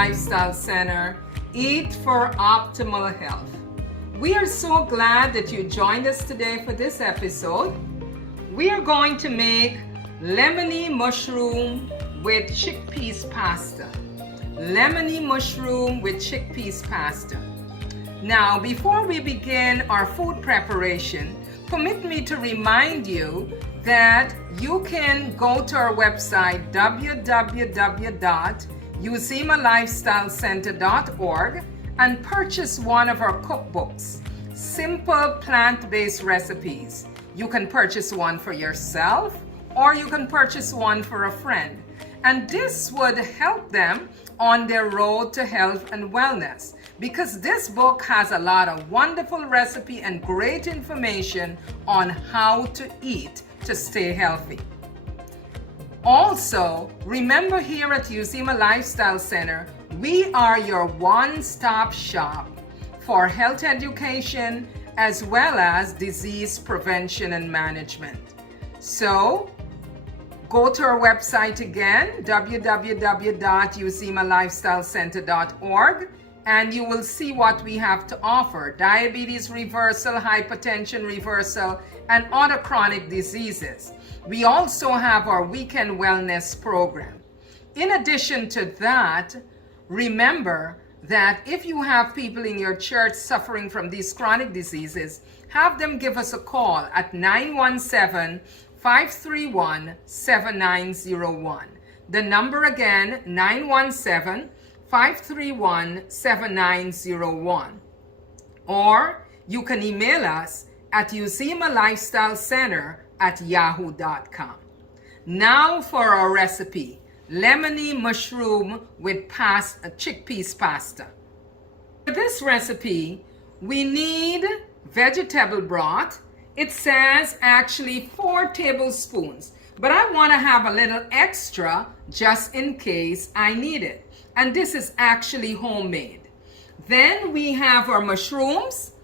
Lifestyle Center, Eat for Optimal Health. We are so glad that you joined us today for this episode. We are going to make lemony mushroom with chickpeas pasta. Lemony mushroom with chickpeas pasta. Now, before we begin our food preparation, permit me to remind you that you can go to our website www.usemalifestylecenter.org and purchase one of our cookbooks, Simple Plant-Based Recipes. You can purchase one for yourself or you can purchase one for a friend. And this would help them on their road to health and wellness, because this book has a lot of wonderful recipe and great information on how to eat to stay healthy. Also, remember, here at Uzima Lifestyle Center, we are your one-stop shop for health education as well as disease prevention and management. So, go to our website again, www.usemalifestylecenter.org, and you will see what we have to offer: diabetes reversal, hypertension reversal, and other chronic diseases. We also have our weekend wellness program. In addition to that, remember that if you have people in your church suffering from these chronic diseases, have them give us a call at 917-531-7901. The number again, 917-531-7901. Or you can email us at usemalifestylecenter@yahoo.com. Now for our recipe, lemony mushroom with chickpeas pasta. For this recipe, we need vegetable broth. It says actually 4 tablespoons, but I want to have a little extra just in case I need it. And this is actually homemade. Then we have our mushrooms,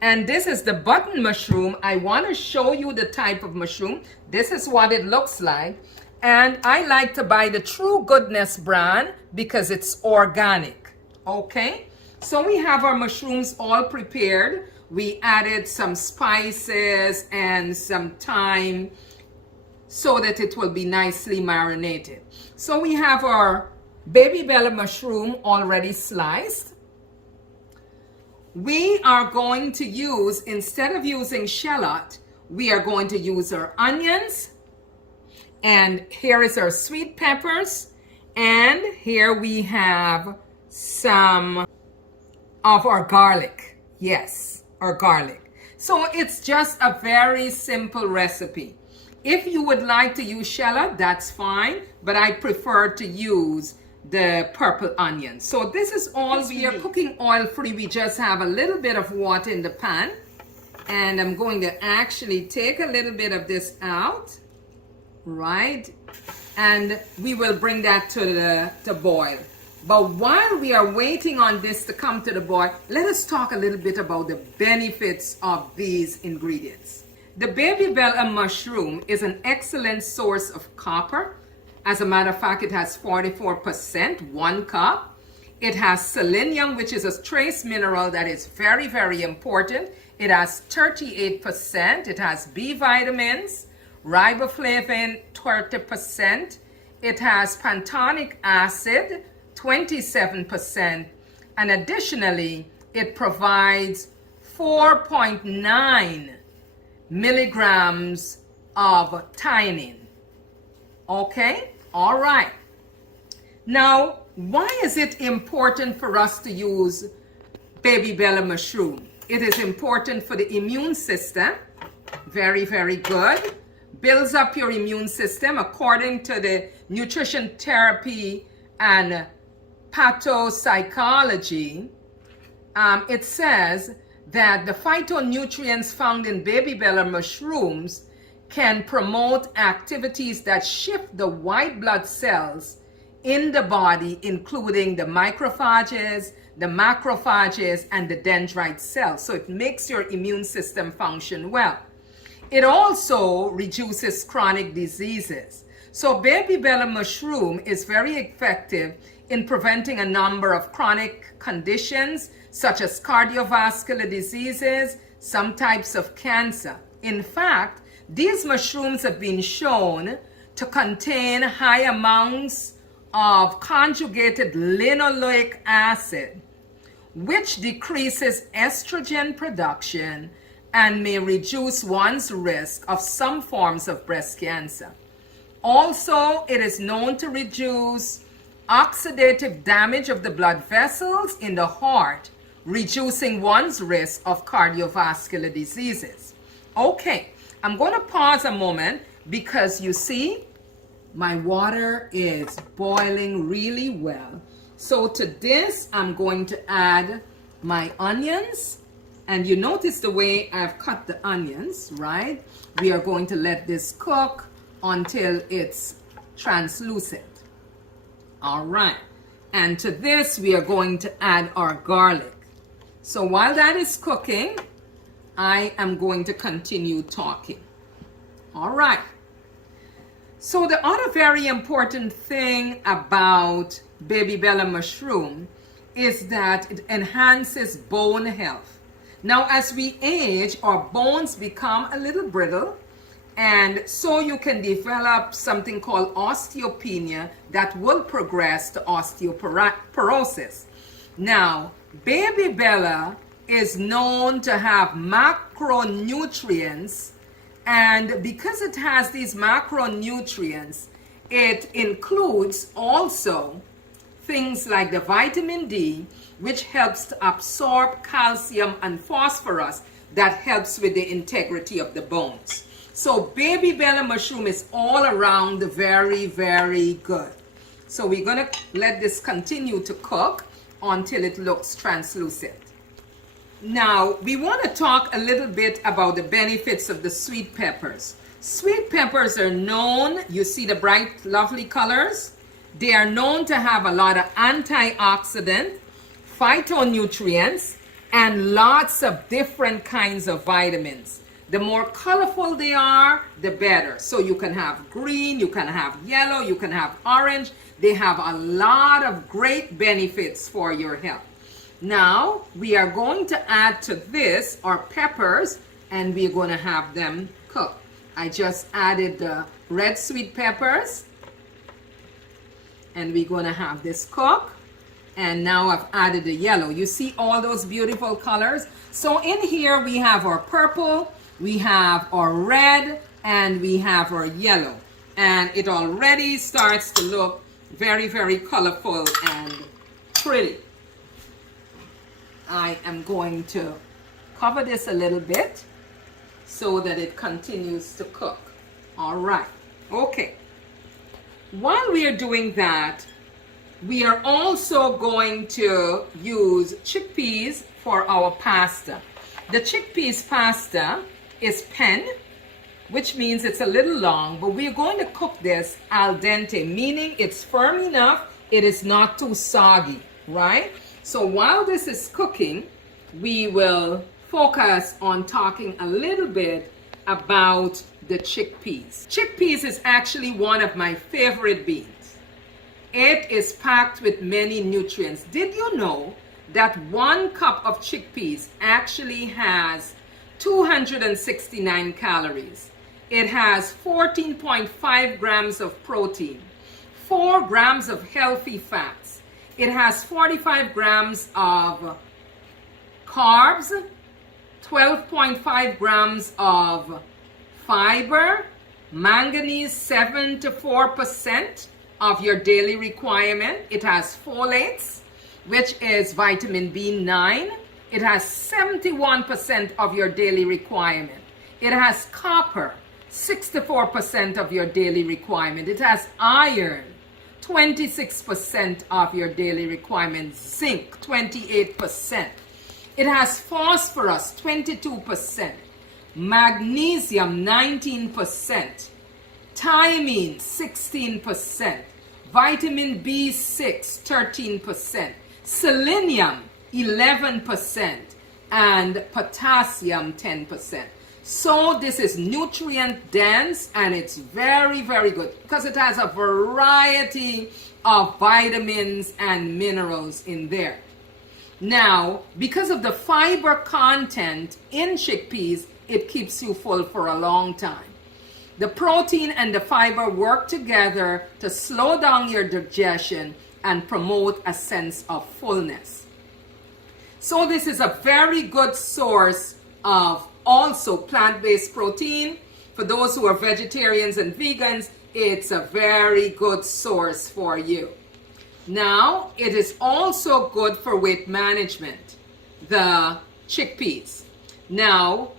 and this is the button mushroom. I want to show you the type of mushroom. This is what it looks like. And I like to buy the True Goodness brand because it's organic. Okay? So we have our mushrooms all prepared. We added some spices and some thyme so that it will be nicely marinated. So we have our baby bella mushroom already sliced. We are going to use, instead of using shallot, we are going to use our onions. And here is our sweet peppers. And here we have some of our garlic. Yes, our garlic. So it's just a very simple recipe. If you would like to use shallot, that's fine, but I prefer to use the purple onion. So this is all we are cooking oil free. We just have a little bit of water in the pan, and I'm going to actually take a little bit of this out, right? And we will bring that to boil. But while we are waiting on this to come to the boil, let us talk a little bit about the benefits of these ingredients. The baby bella mushroom is an excellent source of copper. As a matter of fact, it has 44%, 1 cup. It has selenium, which is a trace mineral that is very, very important. It has 38%. It has B vitamins, riboflavin, 30%. It has pantothenic acid, 27%. And additionally, it provides 4.9 milligrams of theanine. Okay? All right. Now, why is it important for us to use baby bella mushroom? It is important for the immune system. Very, very good. Builds up your immune system according to the nutrition therapy and pathopsychology. It says that the phytonutrients found in baby bella mushrooms can promote activities that shift the white blood cells in the body, including the microphages, the macrophages, and the dendrite cells. So it makes your immune system function well. It also reduces chronic diseases. So baby bella mushroom is very effective in preventing a number of chronic conditions such as cardiovascular diseases, some types of cancer. In fact, these mushrooms have been shown to contain high amounts of conjugated linoleic acid, which decreases estrogen production and may reduce one's risk of some forms of breast cancer. Also, it is known to reduce oxidative damage of the blood vessels in the heart, reducing one's risk of cardiovascular diseases. Okay, I'm going to pause a moment because you see, my water is boiling really well. So to this, I'm going to add my onions. And you notice the way I've cut the onions, right? We are going to let this cook until it's translucent. All right. And to this, we are going to add our garlic. So while that is cooking, I am going to continue talking. All right. So the other very important thing about baby bella mushroom is that it enhances bone health. Now, as we age, our bones become a little brittle, and so you can develop something called osteopenia that will progress to osteoporosis. Now, baby bella is known to have macronutrients, and because it has these macronutrients, it includes also things like the vitamin D, which helps to absorb calcium and phosphorus that helps with the integrity of the bones. So baby bella mushroom is all around very, very good. So we're going to let this continue to cook until it looks translucent. Now, we want to talk a little bit about the benefits of the sweet peppers. Sweet peppers are known, you see the bright, lovely colors? They are known to have a lot of antioxidant, phytonutrients, and lots of different kinds of vitamins. The more colorful they are, the better. So you can have green, you can have yellow, you can have orange. They have a lot of great benefits for your health. Now, we are going to add to this our peppers, and we're going to have them cook. I just added the red sweet peppers, and we're going to have this cook. And now I've added the yellow. You see all those beautiful colors? So in here we have our purple, we have our red, and we have our yellow. And it already starts to look very, very colorful and pretty. I am going to cover this a little bit so that it continues to cook. All right. Okay. While we are doing that, we are also going to use chickpeas for our pasta. The chickpeas pasta is pen, which means it's a little long, but we're going to cook this al dente, meaning it's firm enough, it is not too soggy, right? So while this is cooking, we will focus on talking a little bit about the chickpeas. Chickpeas is actually one of my favorite beans. It is packed with many nutrients. Did you know that 1 cup of chickpeas actually has 269 calories? It has 14.5 grams of protein, 4 grams of healthy fats. It has 45 grams of carbs, 12.5 grams of fiber, manganese 7 to 4% of your daily requirement. It has folates, which is vitamin B9. It has 71% of your daily requirement. It has copper, 64% of your daily requirement. It has iron, 26% of your daily requirement. Zinc, 28%. It has phosphorus, 22%. Magnesium, 19%. Thiamine, 16%. Vitamin B6, 13%. Selenium, 11%. And potassium, 10%. So this is nutrient dense and it's very, very good because it has a variety of vitamins and minerals in there. Now, because of the fiber content in chickpeas, it keeps you full for a long time. The protein and the fiber work together to slow down your digestion and promote a sense of fullness. So this is a very good source of also plant-based protein. For those who are vegetarians and vegans, it's a very good source for you. Now, it is also good for weight management, the chickpeas. Now,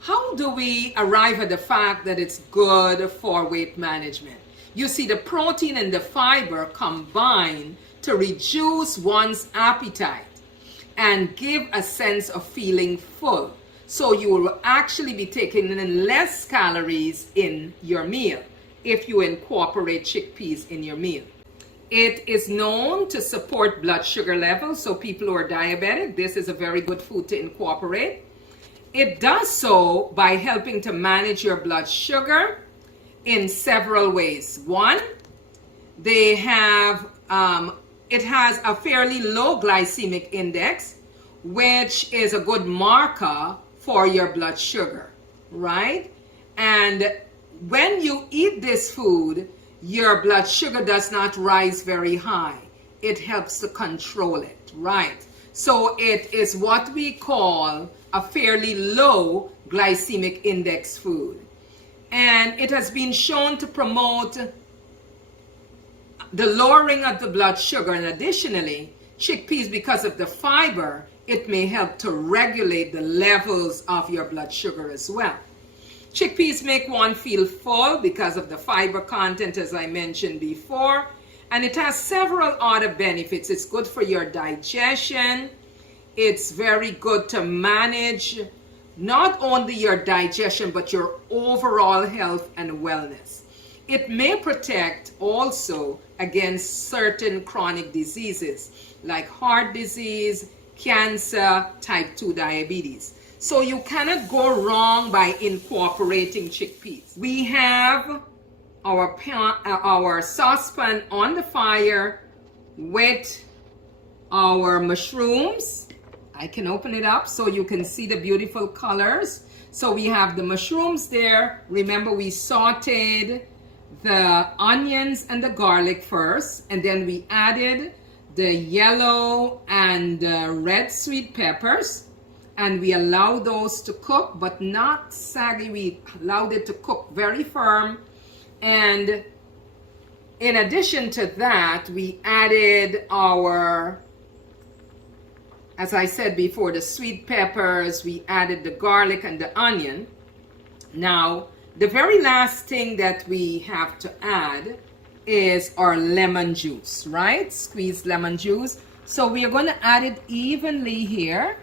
how do we arrive at the fact that it's good for weight management? You see, the protein and the fiber combine to reduce one's appetite and give a sense of feeling full. So you will actually be taking in less calories in your meal if you incorporate chickpeas in your meal. It is known to support blood sugar levels, so people who are diabetic, this is a very good food to incorporate. It does so by helping to manage your blood sugar in several ways. One, it has a fairly low glycemic index, which is a good marker for your blood sugar, right? And when you eat this food, your blood sugar does not rise very high. It helps to control it, right? So it is what we call a fairly low glycemic index food. And it has been shown to promote the lowering of the blood sugar. And additionally, chickpeas, because of the fiber, it may help to regulate the levels of your blood sugar as well. Chickpeas make one feel full because of the fiber content, as I mentioned before, and it has several other benefits. It's good for your digestion. It's very good to manage not only your digestion, but your overall health and wellness. It may protect also against certain chronic diseases like heart disease, cancer, type 2 diabetes. So you cannot go wrong by incorporating chickpeas. We have our saucepan on the fire with our mushrooms. I can open it up so you can see the beautiful colors. So we have the mushrooms there. Remember, we sauteed the onions and the garlic first, and then we added the yellow and red sweet peppers. And we allow those to cook, but not saggy. We allowed it to cook very firm. And in addition to that, we added our, as I said before, the sweet peppers. We added the garlic and the onion. Now, the very last thing that we have to add is our lemon juice, right? Squeezed lemon juice. So we are going to add it evenly here.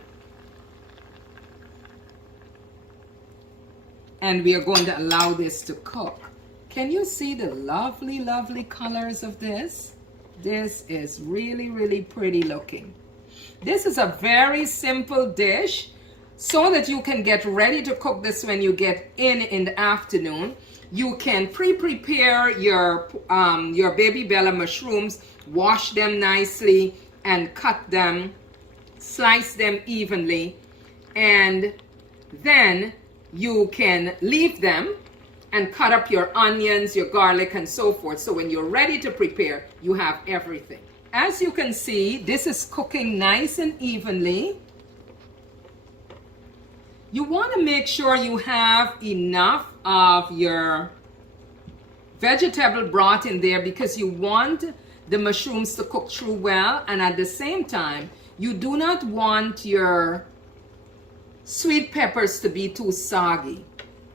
And we are going to allow this to cook. Can you see the lovely, lovely colors of this? This is really, really pretty looking. This is a very simple dish so that you can get ready to cook this when you get in the afternoon. You can prepare your baby bella mushrooms, wash them nicely and cut them, slice them evenly, and then you can leave them and cut up your onions, your garlic, and so forth. So when you're ready to prepare, you have everything. As you can see, this is cooking nice and evenly. You want to make sure you have enough of your vegetable broth in there because you want the mushrooms to cook through well, and at the same time, you do not want your sweet peppers to be too soggy.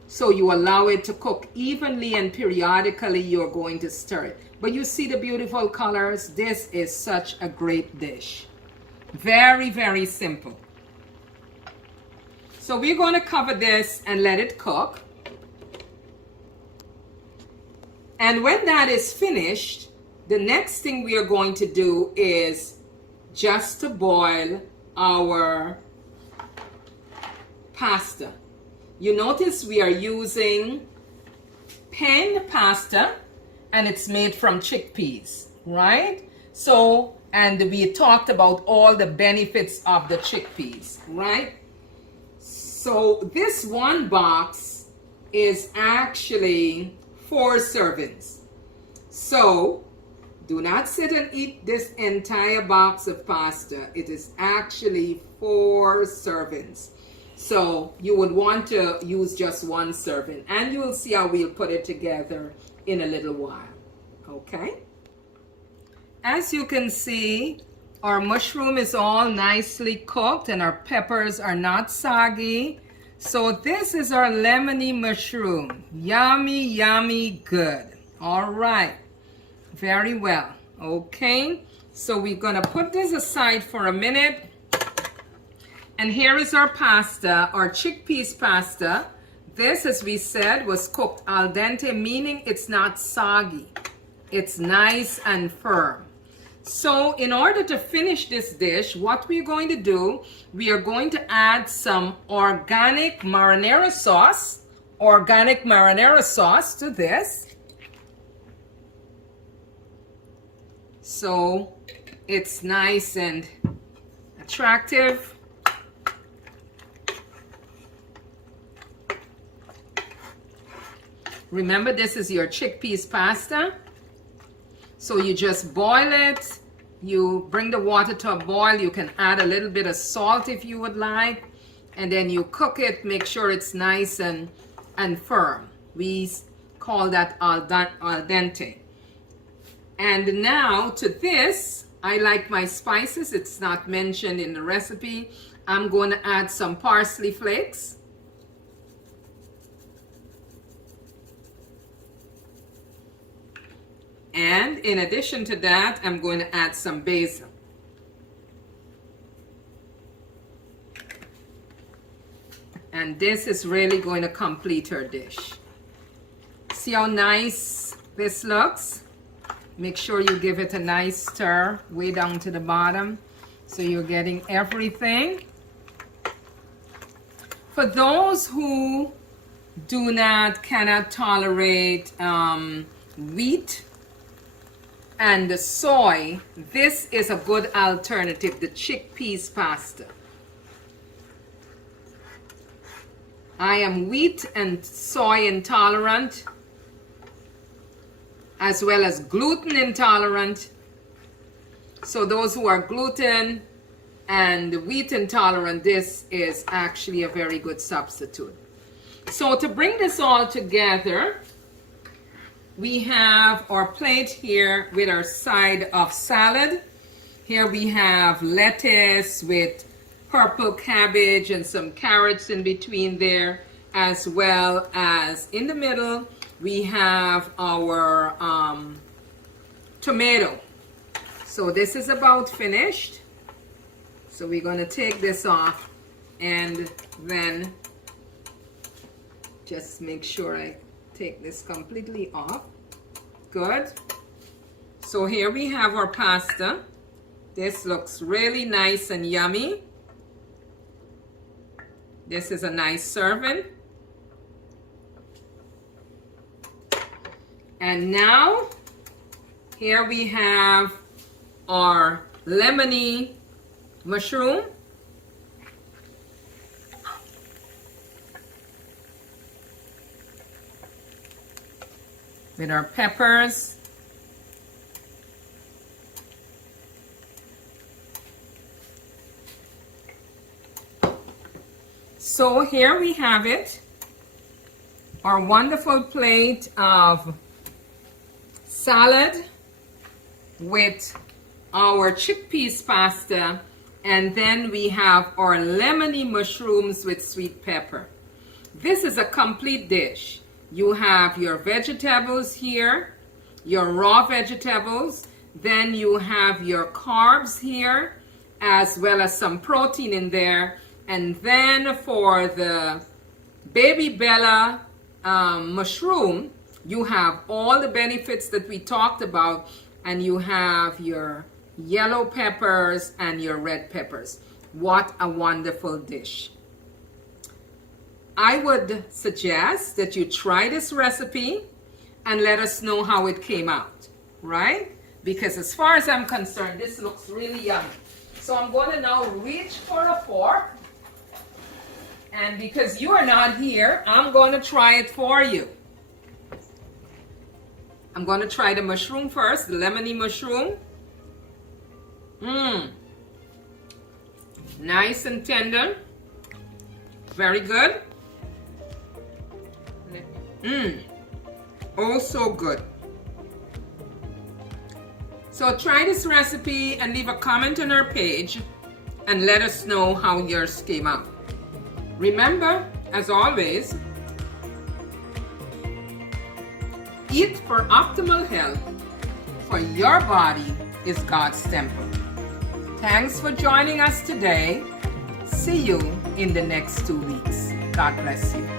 So you allow it to cook evenly, and periodically you're going to stir it. But you see the beautiful colors? This is such a great dish. Very, very simple. So we're going to cover this and let it cook. And when that is finished, the next thing we are going to do is just to boil our pasta. You notice we are using pan pasta, and it's made from chickpeas, right? So, and we talked about all the benefits of the chickpeas, right? So this one box is actually 4 servings. So do not sit and eat this entire box of pasta. It is actually 4 servings. So you would want to use just 1 serving, and you will see how we'll put it together in a little while. Okay? As you can see, our mushroom is all nicely cooked and our peppers are not soggy. So this is our lemony mushroom. Yummy, yummy, good. All right. Very well. Okay. So we're going to put this aside for a minute. And here is our pasta, our chickpeas pasta. This, as we said, was cooked al dente, meaning it's not soggy. It's nice and firm. So in order to finish this dish, what we're going to do, we are going to add some organic marinara sauce to this. So it's nice and attractive. Remember, this is your chickpeas pasta. So you just boil it. You bring the water to a boil. You can add a little bit of salt if you would like. And then you cook it. Make sure it's nice and firm. We call that al dente. And now to this, I like my spices. It's not mentioned in the recipe. I'm going to add some parsley flakes. And in addition to that, I'm going to add some basil. And this is really going to complete our dish. See how nice this looks? Make sure you give it a nice stir way down to the bottom so you're getting everything. For those who cannot tolerate wheat and soy, this is a good alternative, the chickpeas pasta. I am wheat and soy intolerant, as well as gluten intolerant. So those who are gluten and wheat intolerant, this is actually a very good substitute. So to bring this all together, we have our plate here with our side of salad. Here we have lettuce with purple cabbage and some carrots in between there, as well as in the middle we have our tomato. So this is about finished. So we're going to take this off and then just make sure I take this completely off. Good. So here we have our pasta. This looks really nice and yummy. This is a nice serving. And now here we have our lemony mushroom. With our peppers. So here we have it, our wonderful plate of salad with our chickpeas pasta, and then we have our lemony mushrooms with sweet pepper. This is a complete dish. You have your vegetables here, your raw vegetables, then you have your carbs here, as well as some protein in there. And then for the baby Bella mushroom, you have all the benefits that we talked about, and you have your yellow peppers and your red peppers. What a wonderful dish. I would suggest that you try this recipe and let us know how it came out, right? Because as far as I'm concerned, this looks really yummy. So I'm going to now reach for a fork. And because you are not here, I'm going to try it for you. I'm going to try the mushroom first, the lemony mushroom. Nice and tender. Very good. Oh, so good. So try this recipe and leave a comment on our page and let us know how yours came out. Remember, as always, eat for optimal health, for your body is God's temple. Thanks for joining us today. See you in the next 2 weeks. God bless you.